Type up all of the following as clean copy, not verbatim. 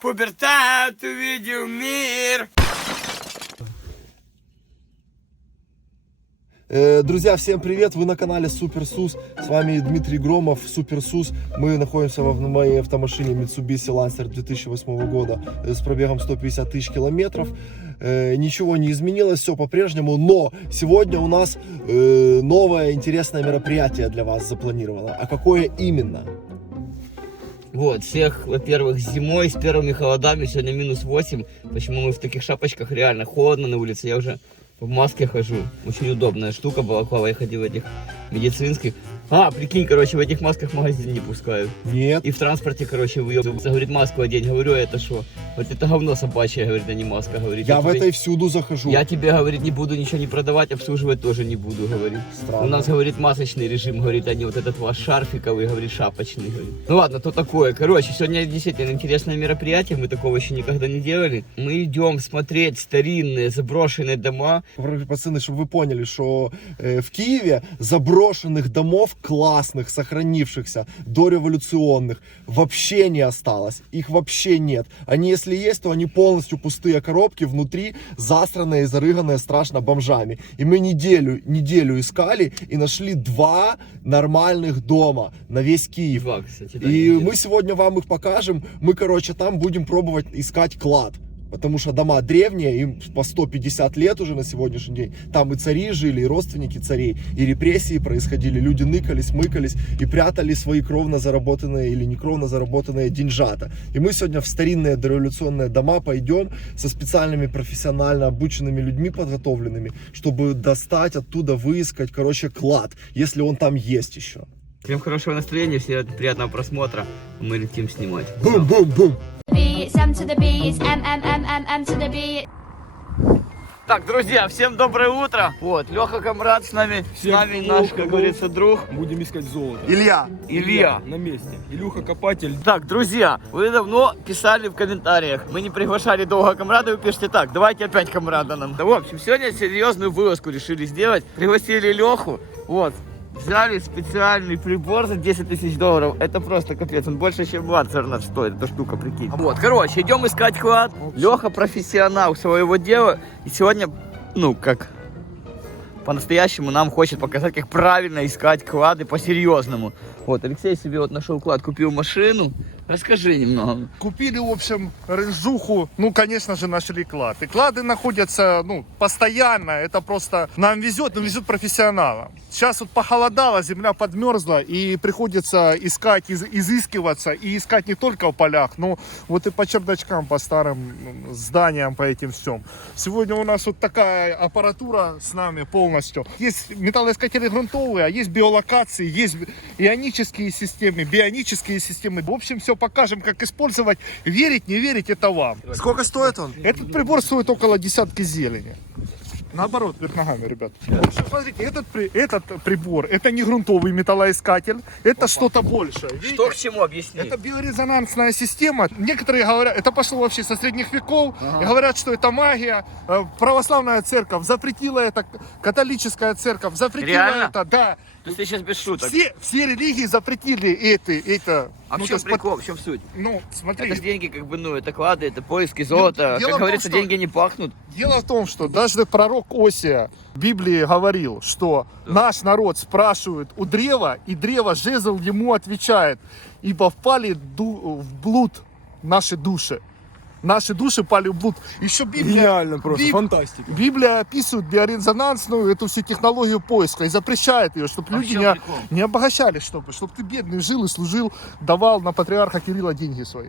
Пубертат увидел мир. Друзья, всем привет! Вы на канале Суперсус. С вами Дмитрий Громов, Суперсус. Мы находимся в моей автомашине Mitsubishi Lancer 2008 года с пробегом 150 тысяч километров. Ничего не изменилось, все по-прежнему, но сегодня у нас новое интересное мероприятие для вас запланировано. А какое именно? Вот, всех, во-первых, зимой с первыми холодами, сегодня минус 8. Почему мы в таких шапочках? Реально холодно на улице, я уже в маске хожу. Очень удобная штука, балаклава, я ходил в этих медицинских. Прикинь, короче, в этих масках в магазин не пускают. Нет. И в транспорте, короче, выебываются. Говорит, маску одень. Говорю, это что? Вот это говно собачье, говорит, а не маска, говорит. Я в этой всюду захожу. Я тебе, говорит, не буду ничего не продавать, обслуживать тоже не буду, говорит. Странно. У нас, говорит, масочный режим, говорит, а не вот этот ваш шарфиковый, говорит, шапочный, говорит. Ну ладно, то такое. Короче, сегодня действительно интересное мероприятие, мы такого еще никогда не делали. Мы идем смотреть старинные заброшенные дома. Пацаны, чтобы вы поняли, что в Киеве заброшенных домов классных, сохранившихся, дореволюционных, вообще не осталось. Их вообще нет. Они, если есть, то они полностью пустые коробки, внутри засранные и зарыганные страшно бомжами. И мы неделю искали и нашли 2 нормальных дома на весь Киев. 2, кстати, да, и мы сегодня вам их покажем. Мы, короче, там будем пробовать искать клад. Потому что дома древние, им по 150 лет уже на сегодняшний день. Там и цари жили, и родственники царей, и репрессии происходили. Люди ныкались, мыкались и прятали свои кровно заработанные или некровно заработанные деньжата. И мы сегодня в старинные дореволюционные дома пойдем со специальными профессионально обученными людьми подготовленными, чтобы достать оттуда, выискать, короче, клад, если он там есть еще. Всем хорошего настроения, всем приятного просмотра. Мы летим снимать. Бум-бум-бум! Так, друзья, всем доброе утро. Вот, Леха Камрад с нами наш, как говорится, друг. Будем искать золото. Илья. На месте. Илюха копатель. Так, друзья, вы давно писали в комментариях. Мы не приглашали долго Камрада, вы пишете так, давайте опять Камрада нам. Да, в общем, сегодня серьезную вылазку решили сделать. Пригласили Леху, вот. Взяли специальный прибор за 10 тысяч долларов. Это просто капец. Он больше, чем Ланцер стоит. Эта штука, прикинь. Вот, короче, идем искать клад. Леха профессионал своего дела. И сегодня, как по-настоящему нам хочет показать, как правильно искать клады по-серьезному. Вот, Алексей себе вот нашел клад, купил машину. Расскажи немного. Купили, в общем, рынжуху, конечно же, нашли клад. И клады находятся, постоянно, это просто нам везет, но везет профессионалам. Сейчас вот похолодало, земля подмерзла, и приходится искать, изыскиваться, и искать не только в полях, но вот и по чердачкам, по старым зданиям, по этим всем. Сегодня у нас вот такая аппаратура с нами полностью. Есть металлоискатели грунтовые, а есть биолокации, есть ионические системы, бионические системы. В общем, все покажем, как использовать. Верить, не верить, это вам. Сколько стоит он? Этот прибор стоит около 10 зелени. Наоборот, вверх ногами, ребят. Смотрите, этот прибор, это не грунтовый металлоискатель, это что-то большее. Видите? Что к чему, объясни? Это биорезонансная система. Некоторые говорят, это пошло вообще со средних веков, и говорят, что это магия. Православная церковь запретила это, католическая церковь запретила это, да. То есть ты сейчас без шуток. Все религии запретили это. А в чем прикол, в чем суть? Смотри. Это же деньги, это клады, это поиски золота. Как говорится, деньги не пахнут. Дело в том, что даже пророк Осия в Библии говорил, что наш народ спрашивает у древа, и древо жезл ему отвечает, ибо впали в блуд наши души. Наши души пали в блуд. Еще Библия... Гениально просто, фантастика. Библия описывает биорезонансную эту всю технологию поиска и запрещает ее, чтобы люди не обогащались, чтобы ты бедный жил и служил, давал на патриарха Кирилла деньги свои.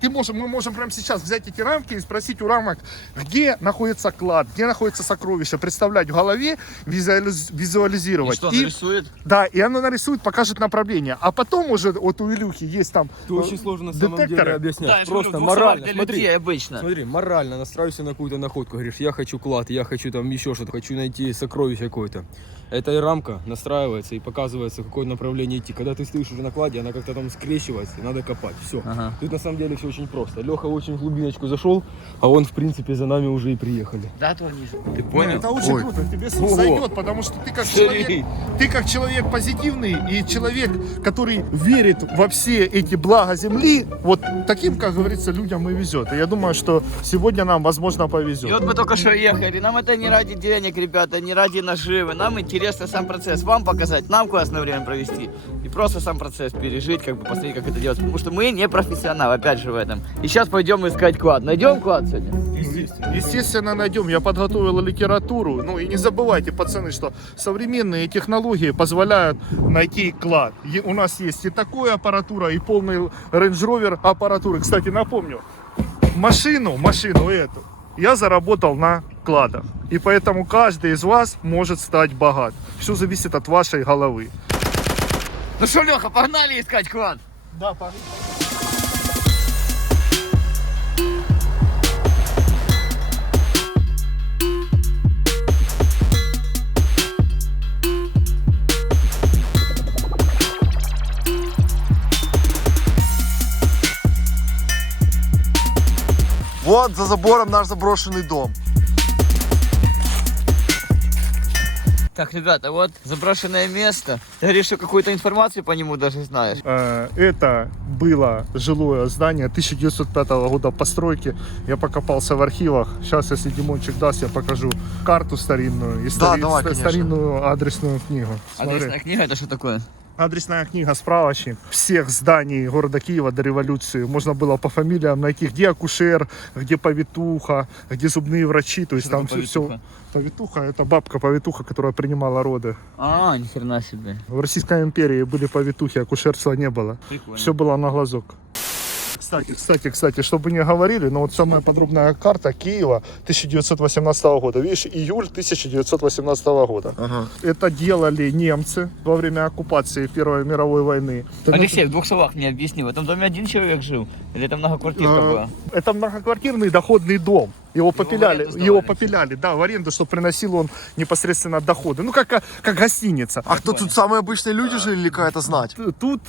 Мы можем прямо сейчас взять эти рамки и спросить у рамок, где находится клад, где находится сокровище, представлять в голове, визуализировать. И что, нарисует? Да, и оно нарисует, покажет направление. А потом уже вот у Илюхи есть там Ты очень сложно на самом деле объяснять. Да, просто морально. Смотри, морально настраивайся на какую-то находку. Говоришь, я хочу клад, я хочу там еще что-то, хочу найти сокровище какое-то. Эта рамка настраивается и показывается, какое направление идти. Когда ты стоишь уже на кладе, она как-то там скрещивается, и надо копать. Все. Тут на самом деле все очень просто. Леха очень в глубиночку зашел, а он, в принципе, за нами уже и приехали. Да, то ниже. Ты Ну, понял? это очень Ой. круто, тебе Ого. зайдет, потому что Сергей. ты как человек позитивный и человек, который верит во все эти блага земли, вот таким, как говорится, людям и везет. И я думаю, что сегодня нам, возможно, И повезет. вот мы только что ехали. Нам это не ради денег, ребята, не ради наживы. Нам интересно сам процесс. Вам показать, нам классное время провести. И просто сам процесс пережить, как бы посмотреть, как это делать. Потому что мы не профессионалы, опять же, в этом. И сейчас пойдем искать клад. Найдем клад сегодня? Естественно, найдем. Я подготовил литературу. Ну и не забывайте, пацаны, что современные технологии позволяют найти клад. У нас есть и такая аппаратура, и полный Range Rover аппаратуры. Кстати, напомню, машину эту я заработал на кладах. И поэтому каждый из вас может стать богат. Все зависит от вашей головы. Ну что, Леха, погнали искать клад? Да, погнали. Вот за забором наш заброшенный дом. Так, ребята, вот заброшенное место. Ты говоришь, что какую-то информацию по нему даже знаешь. Это было жилое здание 1905 года постройки. Я покопался в архивах. Сейчас, если Димончик даст, я покажу карту старинную и давай, конечно. старинную адресную книгу. Смотри. Адресная книга, это что такое? Адресная книга, справочник всех зданий города Киева до революции. Можно было по фамилиям найти, где акушер, где повитуха, где зубные врачи. То есть Что там такое все. повитуха? Повитуха — это бабка-повитуха, которая принимала роды. А, ни хрена себе. В Российской империи были повитухи, акушерства не было. Прикольно. Все было на глазок. Кстати, чтобы не говорили, но вот самая подробная карта Киева 1918 года. Видишь, июль 1918 года. Ага. Это делали немцы во время оккупации Первой мировой войны. Алексей, в двух словах мне объясни, в этом доме один человек жил? Или это многоквартирка была? Это многоквартирный доходный дом. Его попиляли, да, в аренду, чтобы приносил он непосредственно доходы. Ну, как гостиница. А кто тут самые обычные люди жили или какая-то знать? Тут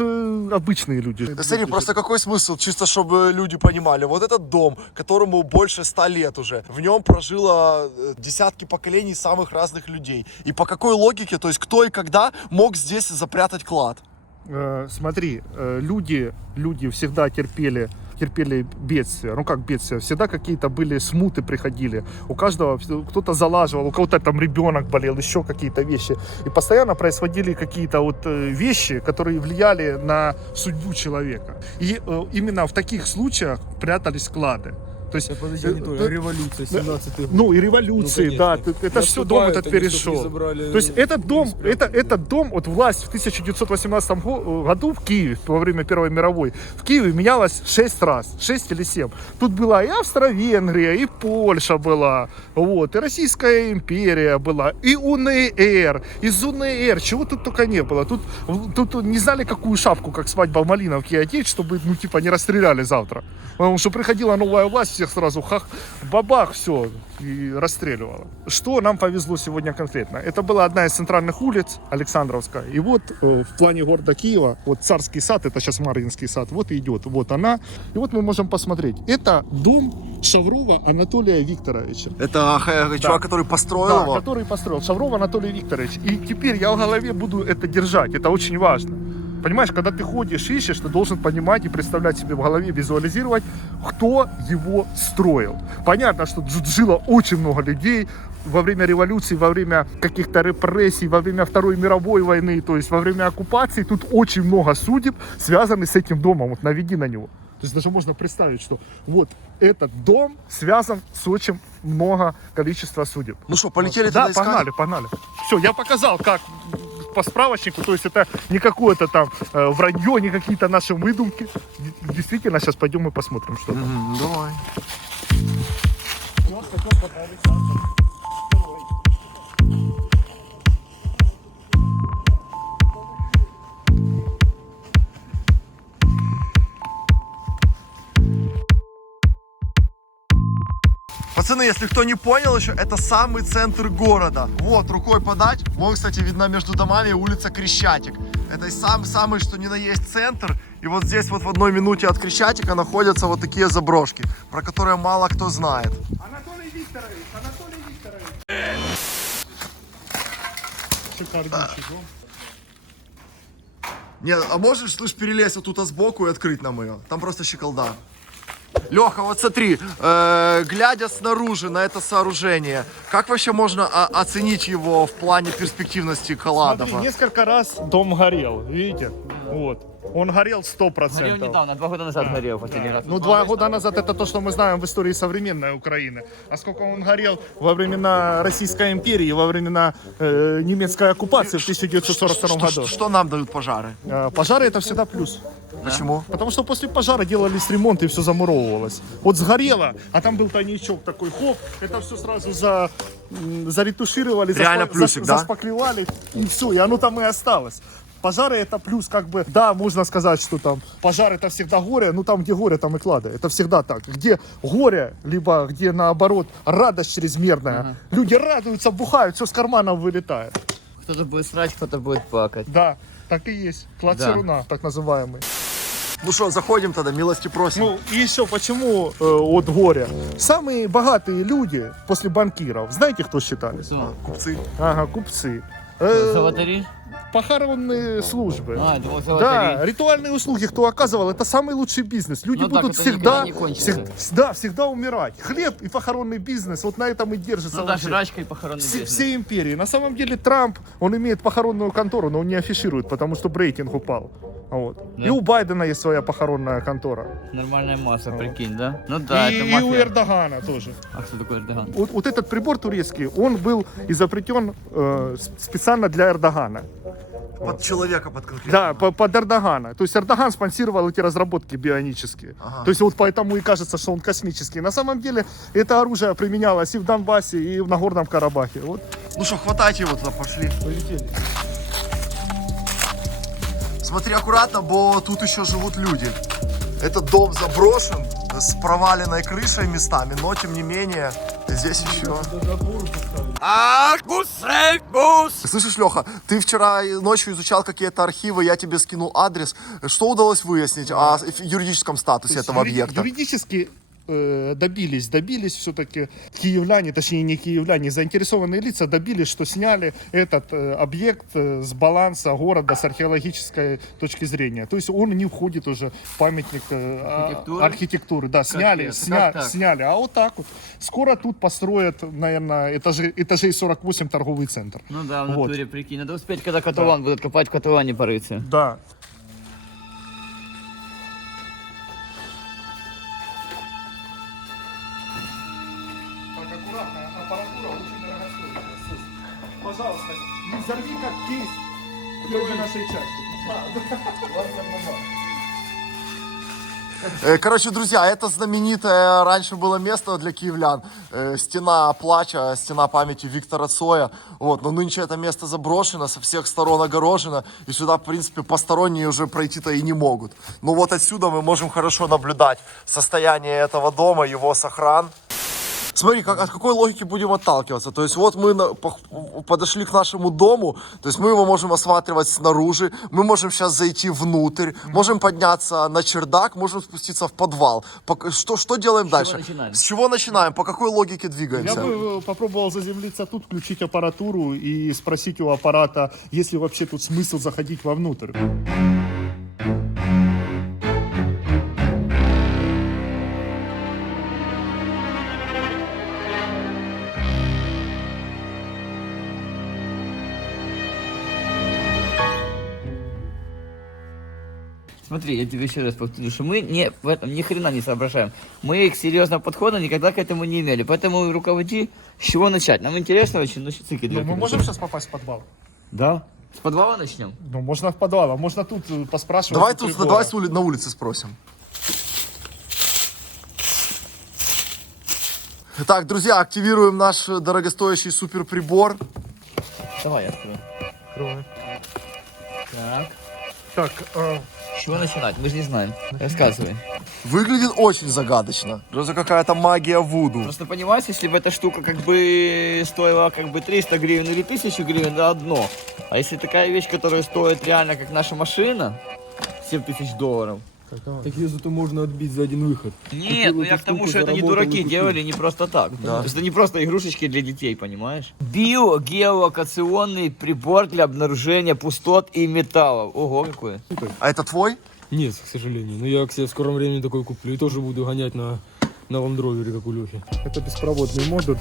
обычные люди. Да смотри, просто какой смысл, чисто чтобы люди понимали. Вот этот дом, которому больше 100 лет уже, в нем прожило десятки поколений самых разных людей. И по какой логике, то есть кто и когда мог здесь запрятать клад? Смотри, люди всегда терпели бедствия. Ну как бедствия? Всегда какие-то были смуты приходили. У каждого кто-то залаживал, у кого-то там ребенок болел, еще какие-то вещи. И постоянно происходили какие-то вот вещи, которые влияли на судьбу человека. И именно в таких случаях прятались клады. То есть, Революция, 17-й год. ну и революции, Ну, да, конечно. это все дом этот перешел. То есть этот дом, вот власть в 1918 году в Киеве, во время Первой мировой, в Киеве менялась 6 раз, 6 или 7. Тут была и Австро-Венгрия, и Польша была, вот, и Российская империя была, и УНР, из УНР, чего тут только не было. Тут не знали, какую шапку, как свадьба в Малиновке одеть, чтобы, ну, типа, не расстреляли завтра. Потому что приходила новая власть, всех сразу бабах, все, и расстреливала. Что нам повезло сегодня конкретно? Это была одна из центральных улиц, Александровская. И вот в плане города Киева, вот Царский сад, это сейчас Марьинский сад, вот идет, вот она. И вот мы можем посмотреть. Это дом Шаврова Анатолия Викторовича. Это чувак, который построил его? Да, который построил. Шавров Анатолий Викторович. И теперь я в голове буду это держать, это очень важно. Понимаешь, когда ты ходишь, ищешь, ты должен понимать и представлять себе в голове, визуализировать, кто его строил. Понятно, что тут жило очень много людей во время революции, во время каких-то репрессий, во время Второй мировой войны, то есть во время оккупации. Тут очень много судеб, связанных с этим домом. Вот наведи на него. То есть даже можно представить, что вот этот дом связан с очень много количества судеб. Ну что, полетели Да, тогда искать? погнали. Все, я показал, как по справочнику, то есть это не какое-то там вранье, не какие-то наши выдумки. Действительно, сейчас пойдем и посмотрим, что там. Давай. Пацаны, если кто не понял еще, это самый центр города. Вот, рукой подать. Вон, кстати, видна между домами улица Крещатик. Это самый, что ни на есть центр. И вот здесь вот в 1 минуте от Крещатика находятся вот такие заброшки, про которые мало кто знает. Анатолий Викторович, Анатолий Викторович. Шикарнейший дом. Не, а можешь, слышь, перелезть вот тут сбоку и открыть нам ее? Там просто щеколда. Леха, вот смотри, глядя снаружи на это сооружение, как вообще можно оценить его в плане перспективности коллада? Смотри, несколько раз дом горел, видите? Вот. Он горел 100%. Горел недавно, 2 года назад горел последний раз. Ну, 2 года назад это то, что мы знаем в истории современной Украины. А сколько он горел во времена Российской империи, во времена немецкой оккупации в 1942 году. Что нам дают пожары? Пожары это всегда плюс. Почему? Потому что после пожара делались ремонт и все замуровывалось. Вот сгорело, а там был тайничок такой, хоп, это все сразу заретушировали, Реально плюсик, да? заспаклевали, и все, и оно там и осталось. Пожары это плюс, как бы, да, можно сказать, что там пожар это всегда горе, ну там где горе, там и клады, это всегда так. Где горе, либо где наоборот радость чрезмерная, люди радуются, бухают, все с карманов вылетает. Кто-то будет срать, кто-то будет плакать. Да, так и есть, клад Да. Серуна, так называемый. Ну что, заходим тогда, милости просим. Ну и еще почему от горя? Самые богатые люди после банкиров, знаете, кто считались? Купцы. Ага, купцы. Золотари? Похоронные службы. А, думал, золотари. Да, ритуальные услуги, кто оказывал, это самый лучший бизнес. Люди Ну так, будут это всегда, никогда не кончится. всегда умирать. Хлеб и похоронный бизнес, вот на этом и держится Ну да, вообще жрачка и похоронный бизнес. всей империи. На самом деле Трамп, он имеет похоронную контору, но он не афиширует, потому что рейтинг упал. Вот. Да. И у Байдена есть своя похоронная контора. Нормальная масса, прикинь, да? Ну да, это и мафия. у Эрдогана тоже. А что такое Эрдоган? Вот этот прибор турецкий, он был изобретен специально для Эрдогана. Под человека, под конкретно. Да, под Эрдогана. То есть Эрдоган спонсировал эти разработки бионические. Ага. То есть вот поэтому и кажется, что он космический. На самом деле это оружие применялось и в Донбассе, и в Нагорном Карабахе. Вот. Ну что, хватайте его туда, пошли. Полетели. Смотри аккуратно, бо тут еще живут люди. Этот дом заброшен, с проваленной крышей местами, но тем не менее, здесь еще... Слышишь, Леха, ты вчера ночью изучал какие-то архивы, я тебе скинул адрес. Что удалось выяснить о юридическом статусе этого объекта? Юридически добились все-таки киевляне, точнее не киевляне, заинтересованные лица добились, что сняли этот объект с баланса города с археологической точки зрения. То есть он не входит уже в памятник архитектуры. Да, сняли. А вот так вот. Скоро тут построят, наверное, этажей 48 торговый центр. Ну да, в Вот. натуре, прикинь. Надо успеть, когда котлован будут копать, в котловане порыться. Да. Аккуратно, аппаратура очень дорогостоящая. Пожалуйста, не взорви как кейс первой нашей части. Короче, друзья, это знаменитое раньше было место для киевлян. Стена плача, стена памяти Виктора Цоя. Вот, но нынче это место заброшено, со всех сторон огорожено. И сюда, в принципе, посторонние уже пройти-то и не могут. Но вот отсюда мы можем хорошо наблюдать состояние этого дома, его сохран. Смотри, от какой логики будем отталкиваться? То есть вот мы подошли к нашему дому, то есть мы его можем осматривать снаружи, мы можем сейчас зайти внутрь, можем подняться на чердак, можем спуститься в подвал. Что делаем дальше? Начинаем? С чего начинаем? По какой логике Я двигаемся? бы попробовал заземлиться тут, включить аппаратуру и спросить у аппарата, есть ли вообще тут смысл заходить вовнутрь. Смотри, я тебе еще раз повторю, что мы в этом ни хрена не соображаем. Мы к серьезного подхода никогда к этому не имели. Поэтому руководи, с чего начать. Нам интересно очень, ну цики. Ну, мы можем сейчас попасть в подвал? Да. С подвала начнем? Ну, можно в подвал, а можно тут поспрашивать. Давай у тут, прибора. давай на улице спросим. Так, друзья, активируем наш дорогостоящий суперприбор. Давай я открою. Открывай. Так. Так, С чего начинать? Мы же не знаем. Рассказывай. Выглядит очень загадочно. Это какая-то магия вуду. Просто понимаешь, если бы эта штука как бы стоила как бы 300 гривен или 1000 гривен, это одно. А если такая вещь, которая стоит реально как наша машина, 7000 долларов. Так ее зато можно отбить за один выход. Нет, ну я к тому, что это не дураки делали не просто так. Да. То есть это не просто игрушечки для детей, понимаешь? Биогеолокационный прибор для обнаружения пустот и металлов. Ого, какое. А это твой? Нет, к сожалению. Но я, кстати, в скором времени такой куплю. И тоже буду гонять на ландровере, как у Лехи. Это беспроводный модуль.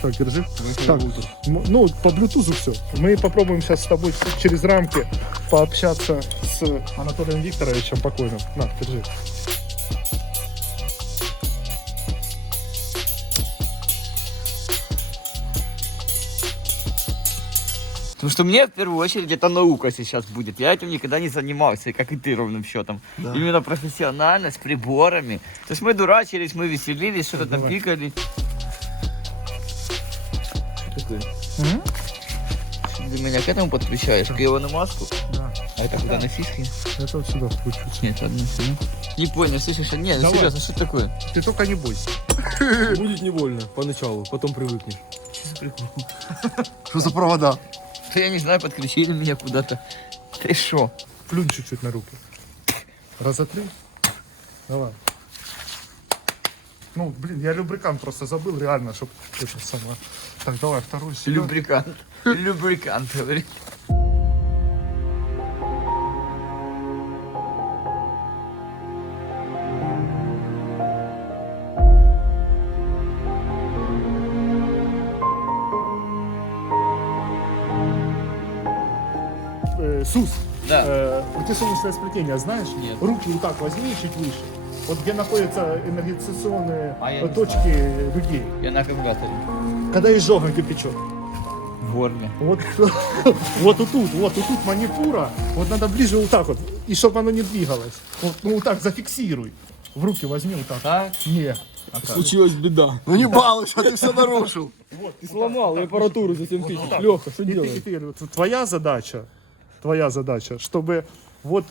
Так, держи. Так, ну, по Bluetooth все. Мы попробуем сейчас с тобой через рамки пообщаться с Анатолием Викторовичем покойным. На, держи. Потому что мне в первую очередь это наука сейчас будет. Я этим никогда не занимался, как и ты ровным счетом. Да. Именно профессионально, с приборами. То есть мы дурачились, мы веселились, что-то там Давай. пикали. Ты меня к этому подключаешь, к его на маску? Да. А это куда, на сиськи? Это вот сюда включится. Нет, одну сюда. Не понял, слышишь? Не, ну Давай. серьезно, что такое? Ты только не бойся. Будет невольно, поначалу, потом привыкнешь. Что за провода? Да я не знаю, подключили меня куда-то. Ты шо? Плюнь чуть-чуть на руки. Раза 3. Давай. Ну, блин, я любрикант просто забыл, реально, чтобы это самое. Так, давай, второй сюда. Любрикант. Любрикант, говорит. Сус. Да. Противосолнечное сплетение, знаешь? Нет. Руки вот так возьми и чуть выше. Вот где находятся энергетизационные А я не точки людей. Я на аккумуляторе. Когда изжога кипячет. В горле. Вот, вот тут манипура. Вот надо ближе вот так вот. И чтобы оно не двигалось. Вот, ну вот так зафиксируй. В руки возьми вот так. Так? Не. Случилась беда. Ну не балуйся, ты все нарушил. Вот, Ты сломал аппаратуру за 7000. вот так. Леха, что И ты- делаешь? и ты, вот твоя задача, чтобы вот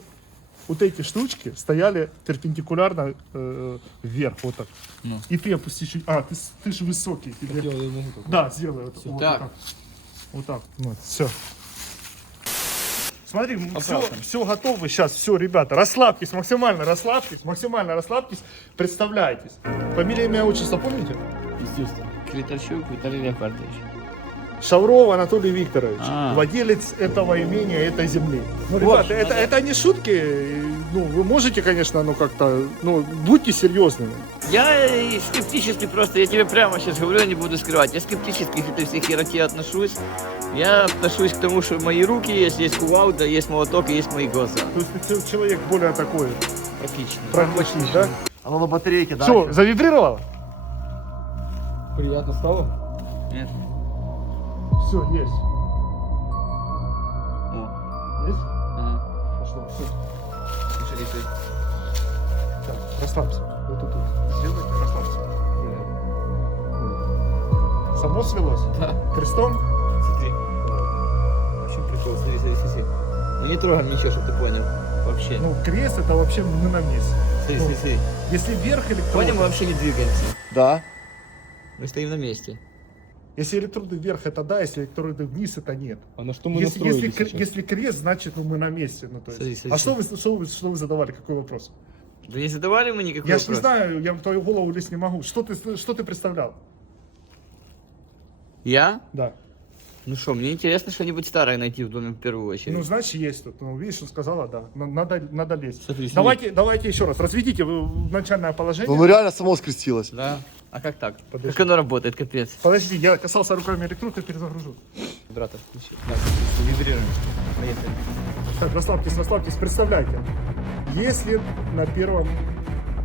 эти штучки стояли перпендикулярно вверх, вот так. Ну. И ты опусти чуть. А, ты же высокий. тебе- Я могу так. Да, сделай это. Вот Так. так. Вот так. Вот, все. Смотри, все готово. Сейчас, все, ребята, расслабьтесь, максимально расслабьтесь, представляйтесь. Фамилия, имя, отчество помните? Естественно. Клитарчук Виталий Леопардович. Шавров Анатолий Викторович, А. владелец этого имения, этой земли. Ну, Вот, ребята, это не шутки. Ну, вы можете, конечно, ну как-то, ну, будьте серьезными. Я скептически просто, я тебе прямо сейчас говорю, я не буду скрывать. Я скептически к этой всей хероте отношусь. Я отношусь к тому, что мои руки есть кувалда, есть молоток и есть мои глаза. То есть ты человек более такой Практично. практичный, да? А на батарейке, да? Все, завибрировало? Приятно стало? Нет. Все, есть. О. Есть? Ага. Пошло. Все. Слушай, ты. Так, расслабься. Вот тут. Сделайте, расслабься. Само свелось? Да. Крестом? Смотри. Вообще прикол, смотри. Ну не трогаем ничего, чтобы ты понял. Вообще. Ну, крест это вообще мы на месте. Смотри. Если вверх электроды, Понял, мы вообще не двигаемся. Да. Мы стоим на месте. если электроды вверх, это да, если электроды вниз, это нет. А на что мы Если, настроили если, сейчас? если крест, значит мы на месте. Ну, то есть. Смотри, смотри, А что вы задавали, какой вопрос? Да не задавали мы никакой Я вопрос. ж не знаю, я в твою голову лезть не могу. Что ты представлял? Я? Да. Ну что, мне интересно что-нибудь старое найти в доме в первую очередь. Ну, значит, есть тут. Ну, видишь, он сказала, да. Надо лезть. Смотри, смотри. Давайте еще раз. Разведите вы в начальное положение. Ну реально само скрестилось. Да. А как так? Подожди. Как оно работает, капец. Подожди, я касался руками электрода, перезагружу. Брата, включи. Так, вибрируем. Поехали. Так, расслабьтесь, представляйте. Если на первом...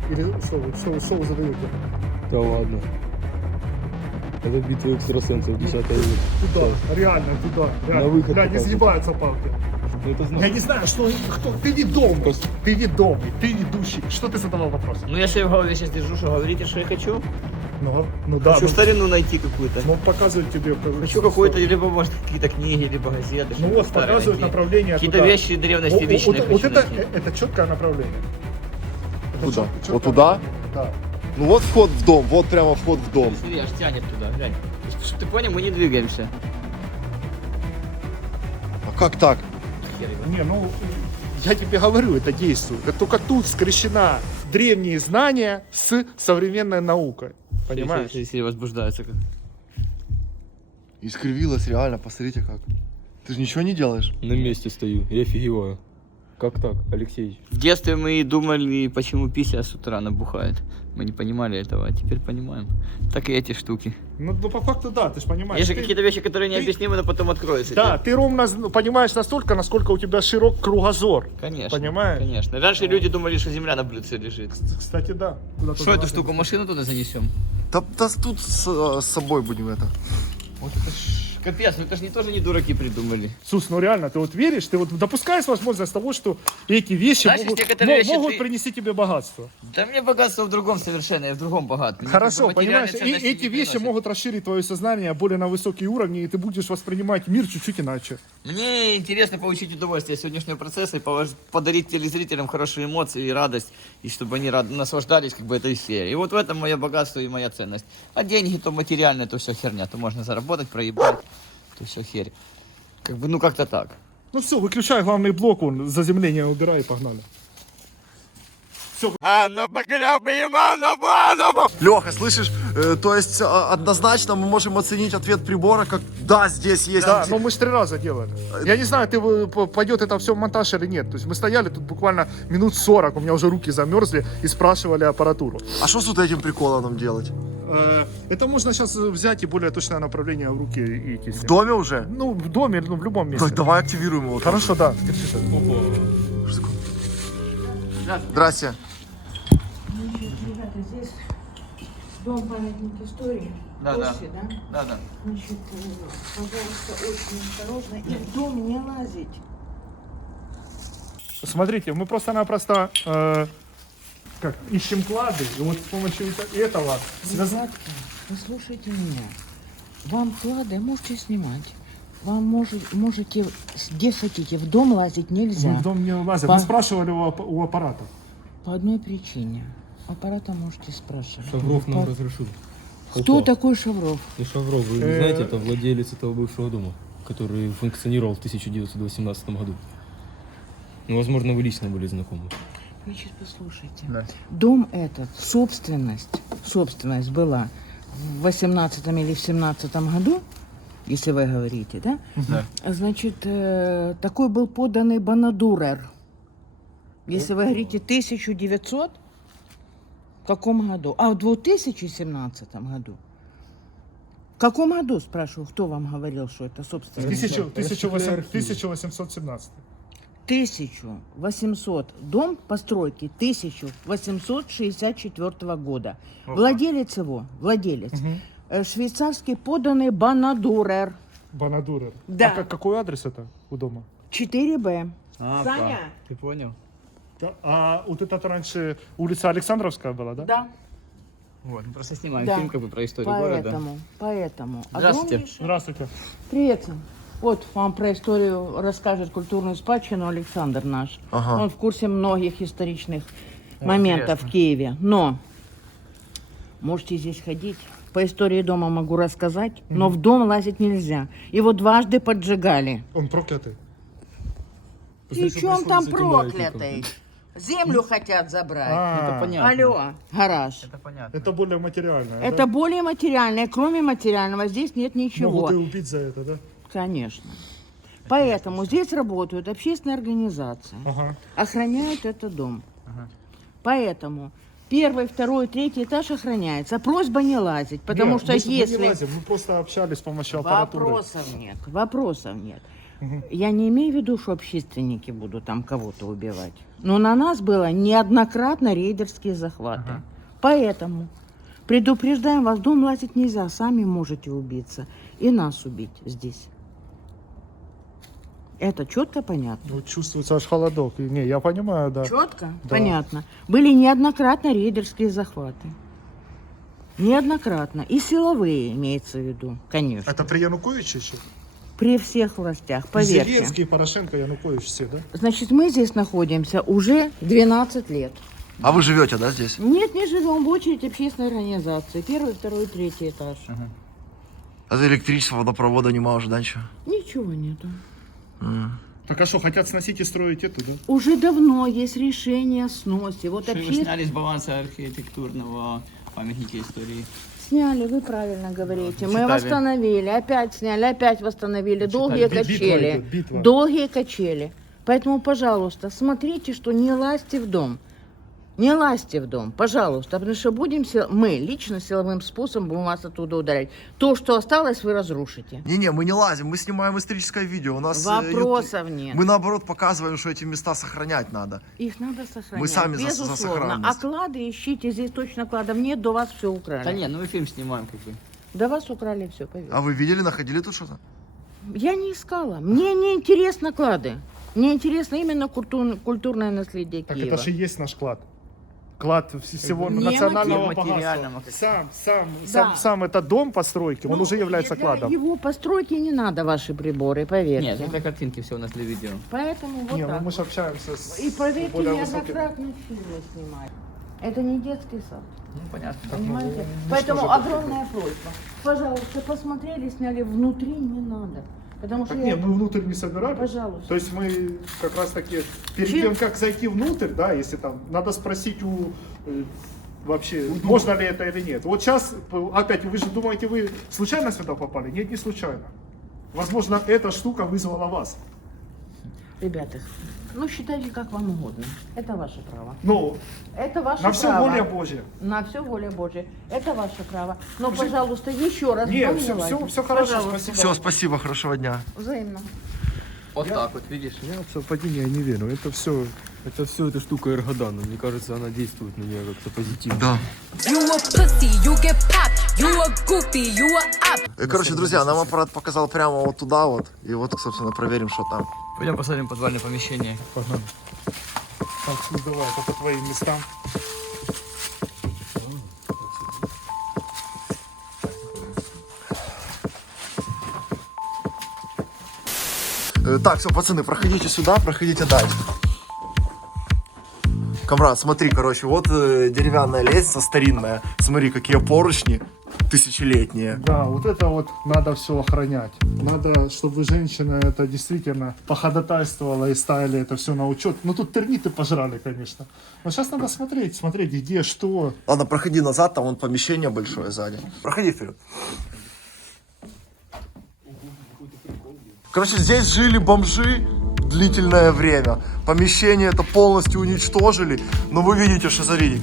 Или что вы задаете? Да ладно. Это битва экстрасенсов, 10 век. Туда, реально туда. На выход Бля, не показывай. съебаются палки. Ну, это Я знаю. не знаю, кто... Ты ведомый, ты ведущий. Что ты задавал вопрос? Ну я себе в голове сейчас держу, что говорите, что я хочу. Ну да, Хочу старину найти какую-то. ну показывает тебе... Хочу какой-то, либо может какие-то книги, либо газеты. Ну что-то вот, старое показывает найти. направление Какие-то туда. вещи древности вечные Вот хочу найти. это четкое направление. Это Куда? четкое Вот туда? направление, Да. Ну вот вход в дом, вот прямо вход в дом. Смотри, аж тянет туда, глянь. Чтобы ты понял, мы не двигаемся. А как так? Хер его. Не, ну Я тебе говорю, это действует. Это только тут скрещена древние знания с современной наукой. Понимаешь? Если возбуждается как. Искривилось реально, посмотрите как. Ты же ничего не делаешь. На месте стою, я офигеваю. Как так, Алексеевич? В детстве мы думали, почему писля с утра набухает. Мы не понимали этого, а теперь понимаем. Так и эти штуки. Ну, по факту, да, ты же понимаешь. Есть же какие-то вещи, которые необъяснимы, но потом откроются. Да, ты ровно понимаешь настолько, насколько у тебя широк кругозор. Конечно. Понимаешь? Конечно. Раньше люди думали, что земля на блюдце лежит. Кстати, да. Что эту штуку? Машину туда занесем? Да тут с собой будем это. Вот это ж капец, ну это же тоже не дураки придумали. Сус, ну реально, ты вот веришь, ты вот допускаешь возможность того, что эти вещи Знаешь, могут, некоторые вещи могут ты- принести тебе богатство. Да мне богатство в другом совершенно, я в другом богат. Мне Хорошо, как бы материальные понимаешь, и ценности эти не вещи приносят. могут расширить твое сознание более на высокие уровни, и ты будешь воспринимать мир чуть-чуть иначе. Мне интересно получить удовольствие от сегодняшнего процесса и подарить телезрителям хорошие эмоции и радость, и чтобы они наслаждались как бы этой сферой. И вот в этом мое богатство и моя ценность. А деньги то материальное, то все херня, то можно заработать, проебать, то все херь. Как бы, ну как-то так. Ну все, выключай главный блок, вон, заземление убирай и погнали. Леха, слышишь? То есть однозначно мы можем оценить ответ прибора как да, здесь есть. Да, но мы же 3 раза делали. Я не знаю, пойдет это все в монтаж или нет. То есть мы стояли тут буквально минут 40, у меня уже руки замерзли и спрашивали аппаратуру. А что с вот этим приколом нам делать? Это можно сейчас взять и более точное направление в руки и кисти. В доме уже? Ну, в доме, ну, в любом месте. Так, давай активируем его. Хорошо, да. Здрасте. Значит, ребята, здесь дом памятник истории. Да, да. После, да? Да, да. Значит, пожалуйста, очень осторожно и в дом не лазить. Смотрите, мы просто-напросто ищем клады, и вот с помощью этого связать. Ребятки, послушайте меня. Вам клады можете снимать. Вам можете, где хотите, в дом лазить нельзя. Мы в дом не лазим. По- Мы спрашивали у аппарата. По одной причине. Аппарата можете спрашивать. Шавров нам По- разрешил. Кто Опа. такой Шавров? Ну, Шавров, вы не знаете, это владелец этого бывшего дома, который функционировал в 1918 году. Ну, возможно, вы лично были знакомы. Значит, послушайте. Да. Дом этот, собственность была в 18 или в 17 году, если вы говорите, да? Да. Значит, такой был поданный Банадурер. Если вы говорите 1900, в каком году? А в 2017 году. В каком году, спрашиваю, кто вам говорил, что это собственность? 1817. 1800. Дом постройки 1864 года. Владелец его, швейцарский поданный Банадурер. Банадурер. Да. А какой адрес это у дома? 4Б. А, Саня? ты понял? Да, а вот это раньше улица Александровская была, да? Да. Вот, мы просто снимаем Да. фильм как бы про историю города. Поэтому. Здравствуйте. огромнейшее- Здравствуйте. Привет. Вот вам про историю расскажет культурную спадщину Александр наш. Ага. Он в курсе многих историчных моментов интересно. в Киеве. Но можете здесь ходить. По истории дома могу рассказать, но в дом лазить нельзя. Его дважды поджигали. Он проклятый. И чем там проклятый? Землю хотят забрать. Это понятно. Алло, гараж. Это понятно. Это более материальное, Это да? более материальное. Кроме материального здесь нет ничего. Могут и убить за это, да? Конечно. Поэтому здесь работают общественные организации, Ага. охраняют этот дом. Поэтому 1, 2, 3 этаж охраняется. А просьба не лазить, потому Нет, что мы не если... лазим, мы просто общались с помощью аппаратуры. Вопросов нет. Я не имею в виду, что общественники будут там кого-то убивать. Но на нас было неоднократно рейдерские захваты. Поэтому предупреждаем вас, в дом лазить нельзя, сами можете убиться. И нас убить здесь. Это четко понятно? Ну, чувствуется аж холодок. И не, я понимаю, да. Четко? Да. Понятно. Были неоднократно рейдерские захваты. Неоднократно. И силовые, имеется в виду, конечно. Это при Януковиче еще? При всех властях, поверьте. Зеленский, Порошенко, Янукович все, да? Значит, мы здесь находимся уже 12 лет. А вы живете, да, здесь? Нет, не живем в очередь общественной организации. 1, 2, 3 этаж. А электричества, водопровода нема уже, да, ничего? Ничего нету. Так а что, хотят сносить и строить эту, да? Уже давно есть решение о сносе. Вот Что вы общественность... сняли с баланса архитектурного памятника истории. Сняли, вы правильно говорите. Мы Читали. восстановили, опять сняли, опять восстановили. Долгие Битва качели. идет, битва. Долгие качели. Поэтому, пожалуйста, смотрите, что не лазьте в дом. Не лазьте в дом, пожалуйста, потому что мы лично силовым способом будем вас оттуда удалять. То, что осталось, вы разрушите. Не-не, мы не лазим, мы снимаем историческое видео. У нас Вопросов нет. мы наоборот показываем, что эти места сохранять надо. Их надо сохранять. Мы сами за безусловно. сохранность. А клады ищите, здесь точно кладов нет, до вас все украли. Да нет, ну мы фильм снимаем как бы. До вас украли все, поверьте. А вы видели, находили тут что-то? Я не искала. Мне не интересно клады. Мне интересно именно культурное наследие Так Киева. это же и есть наш клад. Клад всего Не национального материального. богатства. Да. Сам этот дом постройки, он уже является Для кладом. его постройки не надо ваши приборы, поверьте. Нет, это картинки все у нас для видео. Поэтому вот Не, ну так. мы же общаемся с И поверьте, более неоднократно фильмы снимать. Это не детский сад, Ну, понятно. понимаете? ну, Поэтому что же огромная просьба. Пожалуйста, посмотрели, сняли, внутри не надо. Потому что Так нет, мы внутрь не собирали. Пожалуйста. То есть мы как раз таки, перед Чем- тем, как зайти внутрь, да, если там, надо спросить вообще, можно ли это или нет. Вот сейчас, опять, вы же думаете, вы случайно сюда попали? Нет, не случайно. Возможно, эта штука вызвала вас. Ребята, ну считайте как вам угодно. Это ваше право. Но Это ваше на все право. воля Божья. На все воля Божья. Это ваше право. Но, пожалуйста, еще раз. Нет, не все лазьте. хорошо, Пожалуйста. спасибо. Все, спасибо, хорошего дня. Взаимно. Вот так вот, видишь? Я в совпадение не верю. Это все. Это все эта штука Эргодана. Мне кажется, она действует на нее как-то позитивно. Да. You a pussy, you get popped. You a goofy, you a up. Короче, друзья, нам аппарат показал прямо вот туда вот. И вот, собственно, проверим, что там. Пойдем посмотрим подвальное помещение. Погнали. Так, ну давай, это по твоим местам. Так, все, пацаны, проходите сюда, проходите дальше. Камрад, смотри, короче, вот деревянная лестница старинная. Смотри, какие поручни тысячелетние. Да, вот это вот надо все охранять. Надо, чтобы женщина это действительно походатайствовала и ставили это все на учет. Ну тут термиты пожрали, конечно. Но сейчас надо смотреть, где, что. Ладно, проходи назад, там вон помещение большое сзади. Проходи вперед. Короче, здесь жили бомжи длительное время. Помещение это полностью уничтожили. Но вы видите, что, смотрите,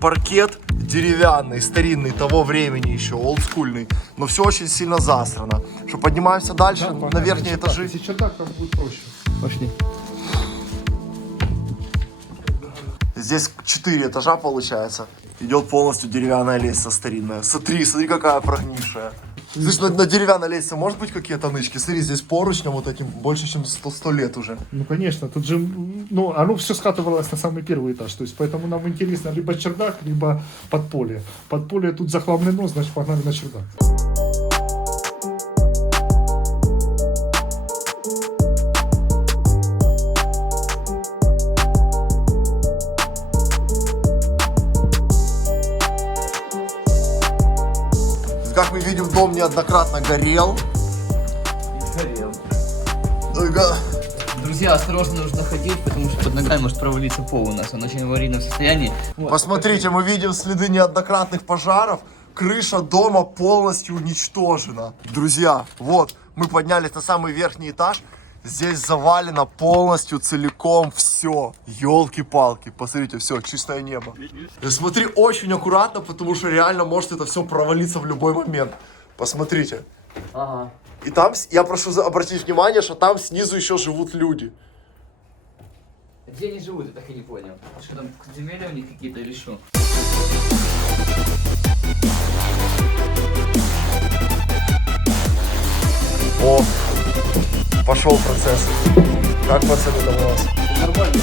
паркет деревянный, старинный, того времени еще, олдскульный. Но все очень сильно засрано. Что, поднимаемся дальше на верхние этажи? Если чердак, там будет проще. Пошли. Здесь 4 этажа получается. Идет полностью деревянная лестница старинная. Смотри, какая прогнившая. Слышь, на деревянной лестнице может быть какие-то нычки? Смотри, здесь поручня вот этим больше, чем 100 лет уже. Ну конечно, тут же, ну, оно все скатывалось на самый первый этаж. То есть поэтому нам интересно либо чердак, либо подполье. Подполье тут захламлено, значит погнали на чердак. Как мы видим, дом неоднократно горел. Друзья, осторожно нужно ходить, потому что под ногами может провалиться пол у нас. Он очень в аварийном состоянии. Вот. Посмотрите, мы видим следы неоднократных пожаров. Крыша дома полностью уничтожена. Друзья, вот, мы поднялись на самый верхний этаж. Здесь завалено полностью, целиком все. Ёлки-палки, посмотрите, все, чистое небо. Смотри очень аккуратно, потому что реально может это все провалиться в любой момент. Посмотрите. Ага. И там, я прошу обратить внимание, что там снизу еще живут люди. Где они живут, я так и не понял. Что там, подземелья у них какие-то или что? О, пошел процесс. Как пацаны там у вас? Нормально.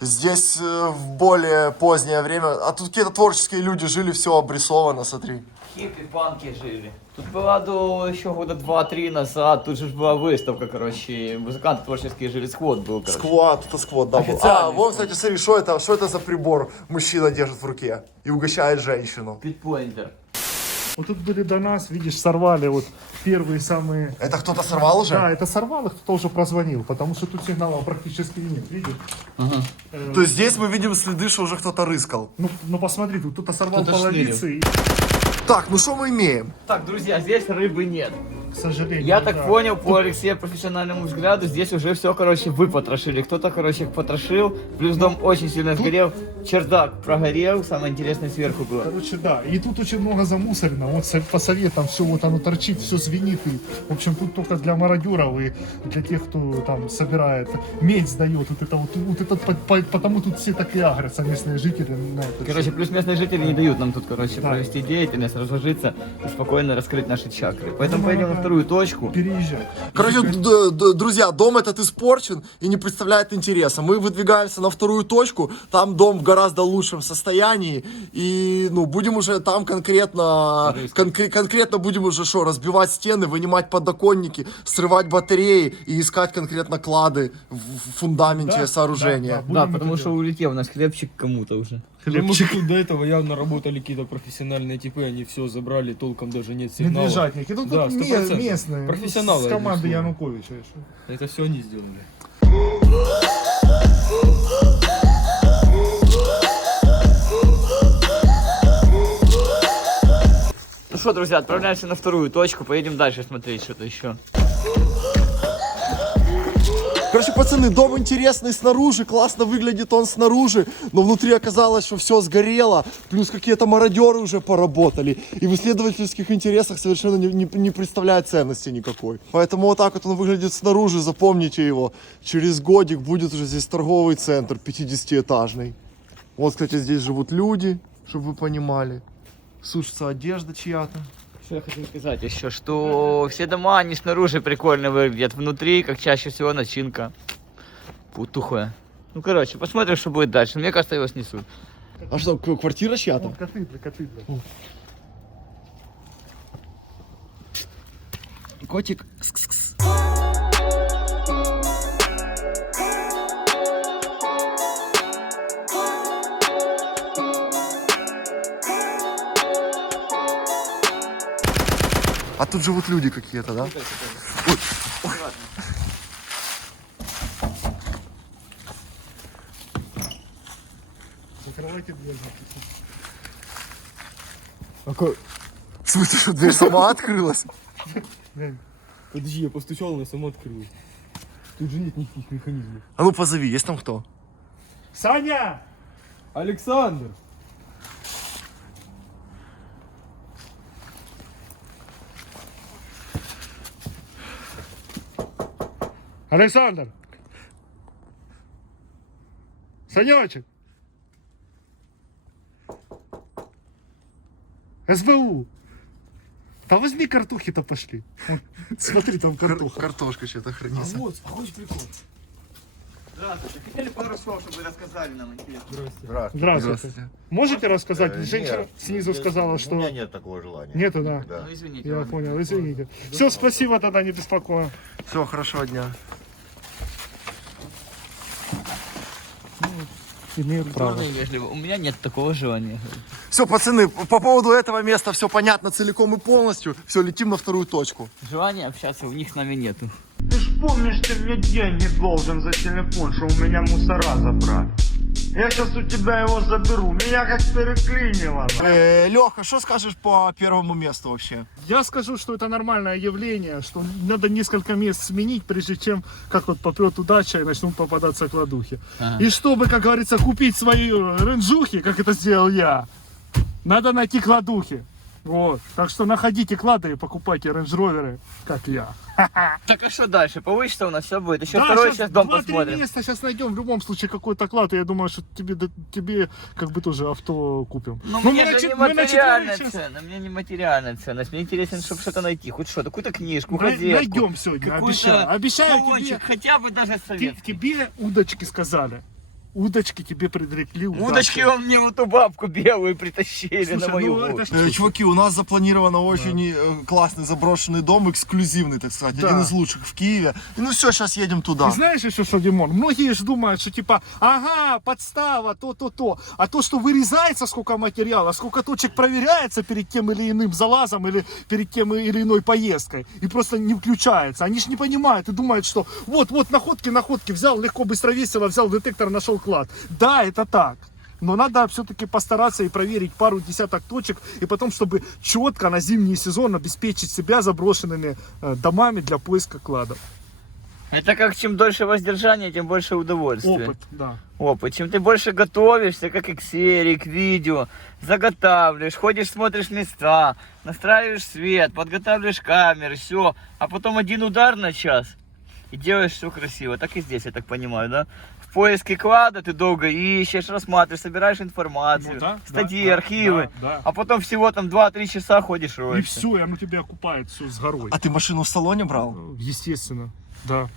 Здесь в более позднее время, а тут какие-то творческие люди жили, все обрисовано, смотри. Хиппи-панки жили. Тут была до еще года 2-3 назад, тут же была выставка, короче, музыканты творческие жили, сквот был, короче. Сквот, это сквот, да. Был. Официальный А, вон, кстати, смотри, что это за прибор мужчина держит в руке и угощает женщину. Питпоинтер. Вот тут были до нас, видишь, сорвали вот первые самые... Это кто-то сорвал уже? Да, это сорвал, их кто-то уже прозвонил, потому что тут сигналов практически нет, видишь? То есть здесь мы видим следы, что уже кто-то рыскал. Ну посмотри, тут кто-то сорвал Кто-то половицы, и, Так, ну что мы имеем? Так, друзья, здесь рыбы нет. к сожалению. Я так да. понял, по Алексею профессиональному взгляду, здесь уже все, короче, выпотрошили. Кто-то, короче, потрошил, плюс дом очень сильно сгорел, чердак прогорел, самое интересное сверху было. Короче, да, и тут очень много замусорено, вот по советам все вот оно торчит, все звенит, и, в общем, тут только для мародеров и для тех, кто там собирает, медь сдает, вот это вот это, потому тут все так и агрятся, местные жители на это. Короче, плюс местные жители не дают нам тут, короче, Да. провести деятельность, разложиться и спокойно раскрыть наши чакры. Поэтому поедем на вторую точку. Переезжать. Короче, друзья, дом этот испорчен и не представляет интереса. Мы выдвигаемся на вторую точку, там дом в гораздо лучшем состоянии, и, ну, будем уже там конкретно будем уже что, разбивать стены, вынимать подоконники, срывать батареи и искать конкретно клады в фундаменте Да, сооружения. будем Да, это потому что делать. улетел у нас хлебчик кому-то уже. Может, тут до этого явно работали какие-то профессиональные типы, они все забрали, толком даже нет сигнала. Медвежатники, тут, Да, тут 100%. местные, Профессионалы, с команды одним словом. Януковича. Это все они сделали. Ну что, друзья, отправляемся на вторую точку, поедем дальше смотреть что-то еще. Короче, пацаны, дом интересный снаружи, классно выглядит он снаружи, но внутри оказалось, что все сгорело, плюс какие-то мародеры уже поработали, и в исследовательских интересах совершенно не представляет ценности никакой. Поэтому вот так вот он выглядит снаружи, запомните его. Через годик будет уже здесь торговый центр 50-этажный. Вот, кстати, здесь живут люди, чтобы вы понимали. Сушится одежда чья-то. Что я хотел сказать еще, что все дома, они снаружи прикольно выглядят, внутри, как чаще всего, начинка путухая. Ну, короче, посмотрим, что будет дальше. Мне кажется, его снесут. А что, квартира чья-то? Коты. Котик. А тут живут люди какие-то, да? Закрывайте дверь. В смысле, что дверь сама открылась? Подожди, я постучал, она сама открылась. Тут же нет никаких механизмов. А ну позови, есть там кто? Саня! Александр! Александр! Санечек! СБУ! Да возьми картохи-то пошли. Вот, смотри, там картоха. Картошка что-то хранится. Вот, а хочешь прикол? Здравствуйте, хотели пару слов, чтобы вы рассказали нам, интересно. Здравствуйте. Можете рассказать? Женщина Нет, снизу сказала, что... У меня нет такого желания. Нету, да? Ну, извините. Я ладно. понял, извините. Все, спасибо, тогда не беспокоим. Все, хорошего дня. Имеют право. Культурно и вежливо. У меня нет такого желания. Все, пацаны, по поводу этого места все понятно целиком и полностью. Все, летим на вторую точку. Желания общаться у них с нами нету. Ты ж помнишь, ты мне деньги должен за телефон, что у меня мусора забрали. Я сейчас у тебя его заберу, меня как переклинило. Леха, что скажешь по первому месту вообще? Я скажу, что это нормальное явление, что надо несколько мест сменить, прежде чем, как вот попрет удача и начнут попадаться кладухи. И чтобы, как говорится, купить свои ренжухи, как это сделал я, надо найти кладухи. Вот. Так что находите клады и покупайте рейндж-роверы, как я. Так а что дальше? Повысится у нас все будет. Еще Да, второй сейчас дом 2-3 посмотрим. места сейчас найдем в любом случае какой-то клад, и я думаю, что тебе как бы тоже авто купим. Ну, Ну, мне мы же на не мы на материальная четверых сейчас цена, мне не материальная ценность. Мне интересно, чтобы что-то найти. Хоть что-то, какую-то книжку, газетку. найдем сегодня, какой-то обещаю. Обещаю баллончик, тебе. хотя бы даже совет. Тебе удочки сказали. удочки тебе предрекли удачу. Удочки он мне вот ту бабку белую притащили. Слушай, на мою ну, это лодку. ж- Чуваки, у нас запланировано очень классный заброшенный дом, эксклюзивный, так сказать, Да. один из лучших в Киеве. И ну все, сейчас едем туда. Ты знаешь еще что, Димон? Многие же думают, что типа, ага, подстава, то. А то, что вырезается сколько материала, сколько точек проверяется перед тем или иным залазом или перед тем или иной поездкой. И просто не включается. Они же не понимают и думают, что вот находки, взял легко, быстро, весело, взял детектор, нашел клад. Да, это так. Но надо все-таки постараться и проверить пару десяток точек, и потом, чтобы четко на зимний сезон обеспечить себя заброшенными домами для поиска кладов. Это как чем дольше воздержание, тем больше удовольствия. Опыт, да. Опыт. Чем ты больше готовишься, как и к серии, к видео, заготавливаешь, ходишь, смотришь места, настраиваешь свет, подготавливаешь камеры, все. А потом один удар на час и делаешь все красиво. Так и здесь, я так понимаю, да? В поиске клада ты долго ищешь, рассматриваешь, собираешь информацию, Ну да, статьи, да, архивы. да. А потом всего там 2-3 часа ходишь И роешься. все, и оно тебя окупает все с горой. А ты машину в салоне брал? Естественно, да.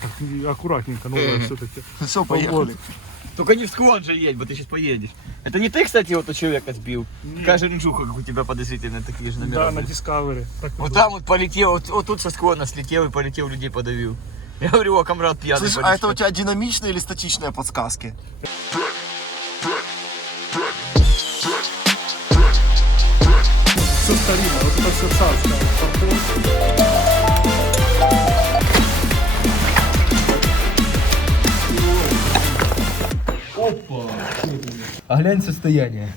Так, аккуратненько, надо все-таки. Все, поехали. Только не в склон же едь, бо ты сейчас поедешь. Это не ты, кстати, вот у человека сбил? Какая же ренжуха, как у тебя подозрительно, такие же номера Да, на были. Discovery. Так и Вот было. там вот полетел, вот тут со склона слетел и полетел, людей подавил. Я говорю, о, Камрад пьяный. Слышь, а это у тебя динамичные или статичные подсказки? Все старинно, вот это все царское. А глянь состояние.